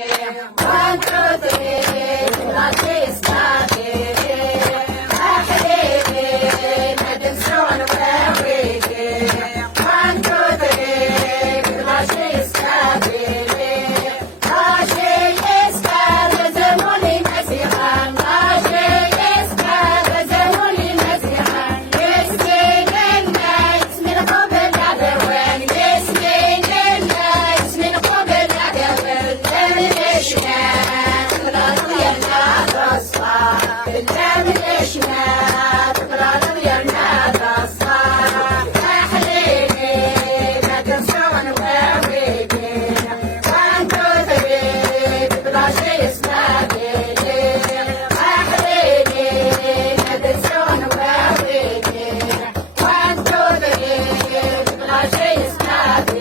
One, two, three, not this, not this. حبيبي ما تنسون وراويكي. One, two, three, كل شيء يستاهل. ماشي يسكر زموني مسيحا. ماشي يسكر زموني مسيحا. يسمين الناس من قبل عدوان. يسمين الناس من قبل عدوان. لملشنا تقرأ يا الناس لملشنا تقرأ يا الناس أحليلي ما تنسون وراويكي. One, two, three, تقرأ شي يستاهل. أحليلي ما تنسون وراويكي. One, two, three, تقرأ شي يستاهل.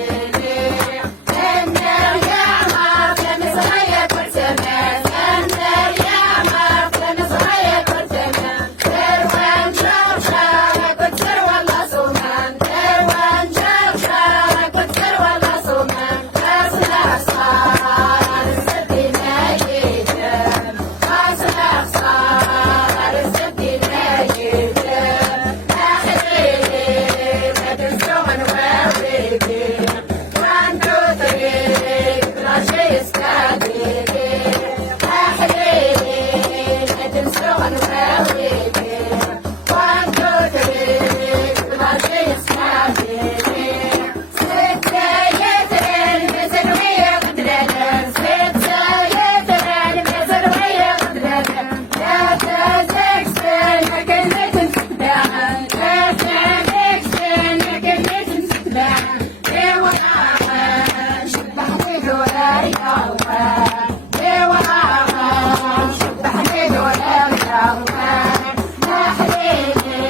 النار يا عمر لمس غير كل زمان. النار يا عمر لمس غير كل زمان. تروان شرشرة كتر والله صومان. تروان شرشرة كتر والله صومان. أصلح صار السدينة يجم. أصلح صار السدينة يجم. أحليلي ما تنسون وراويكي. One, two, three, كل شيء يستاهل. أحليلي ما تنسون وراويكي. One, two, three, كل شيء يستاهل. ستة يترن بزروية قدرنا. ستة يترن بزروية قدرنا. لا تزكسن كلمة تتبعها. لا تزكسن كلمة تتبعها. لوعاها شبحني ولا يهوان. لوعاها شبحني ولا يهوان. أحليلي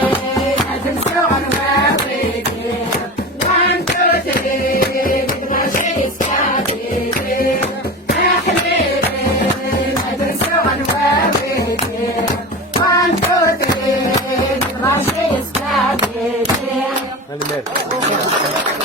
ما تنسون وراويكي. One, two, three, كل شيء يستاهل. أحليلي ما تنسون وراويكي. One, two, three, كل شيء يستاهل. Halimler.